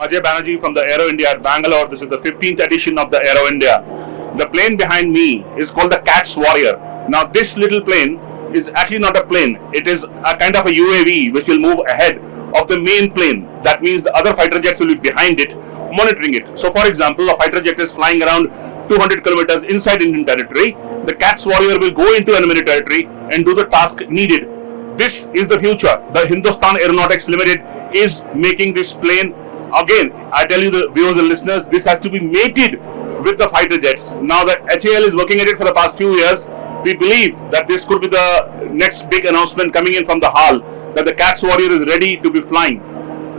Ajay Banerjee from the Aero India at Bangalore. This is the 15th edition of the Aero India. The plane behind me is called the Cat's Warrior. Now this little plane is actually not a plane. It is a kind of a UAV which will move ahead of the main plane. That means the other fighter jets will be behind it, monitoring it. So for example, a fighter jet is flying around 200 kilometers inside Indian territory. The Cat's Warrior will go into enemy territory and do the task needed. This is the future. The Hindustan Aeronautics Limited is making this plane. Again, I tell you, the viewers and listeners, this has to be mated with the fighter jets. Now that HAL is working at it for the past few years, we believe that this could be the next big announcement coming in from the hall, that the Cat's Warrior is ready to be flying.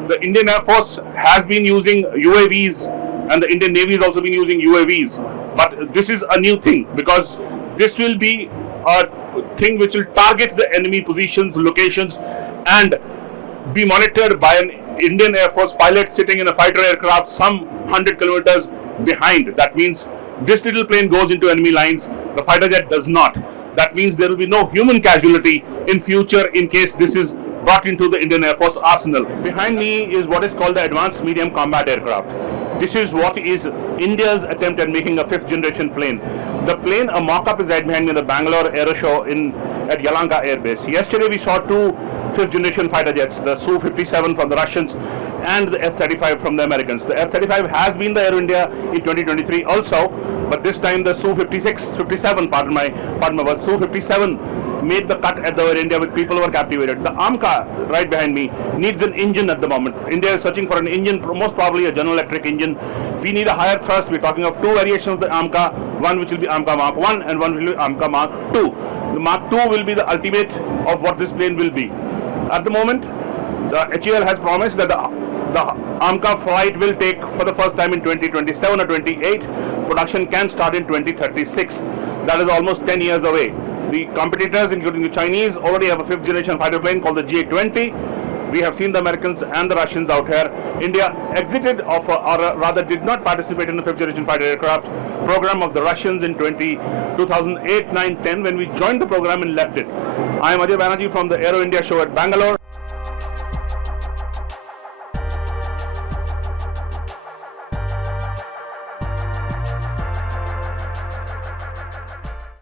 The Indian Air Force has been using UAVs and the Indian Navy has also been using UAVs. But this is a new thing because this will be a thing which will target the enemy positions, locations, and be monitored by an Indian Air Force pilot sitting in a fighter aircraft some 100 kilometers behind. That means this little plane goes into enemy lines, the fighter jet does not. That means there will be no human casualty in future in case this is brought into the Indian Air Force arsenal. Behind me is what is called the Advanced Medium Combat Aircraft. This is what is India's attempt at making a 5th generation plane. The plane, a mock-up is right behind me in the Bangalore Aero Show at Yelahanka Air Base. Yesterday we saw two 5th generation fighter jets, the Su-57 from the Russians and the F-35 from the Americans. The F-35 has been the Aero India in 2023 also, but this time the Su-57, pardon my words, Su-57 made the cut at the Air India with people who were captivated. The AMCA right behind me needs an engine at the moment. India is searching for an engine, most probably a General Electric engine. We need a higher thrust. We're talking of two variations of the AMCA, one which will be AMCA Mark 1 and one will be AMCA Mark 2. The Mark 2 will be the ultimate of what this plane will be. At the moment, the HAL has promised that the AMCA flight will take for the first time in 2027 or 28. Production can start in 2036. That is almost 10 years away. The competitors, including the Chinese, already have a 5th generation fighter plane called the GA-20. We have seen the Americans and the Russians out here. India exited or rather did not participate in the 5th generation fighter aircraft program of the Russians in 2008, 9, 10 when we joined the program and left it. I am Ajay Banerjee from the Aero India show at Bangalore.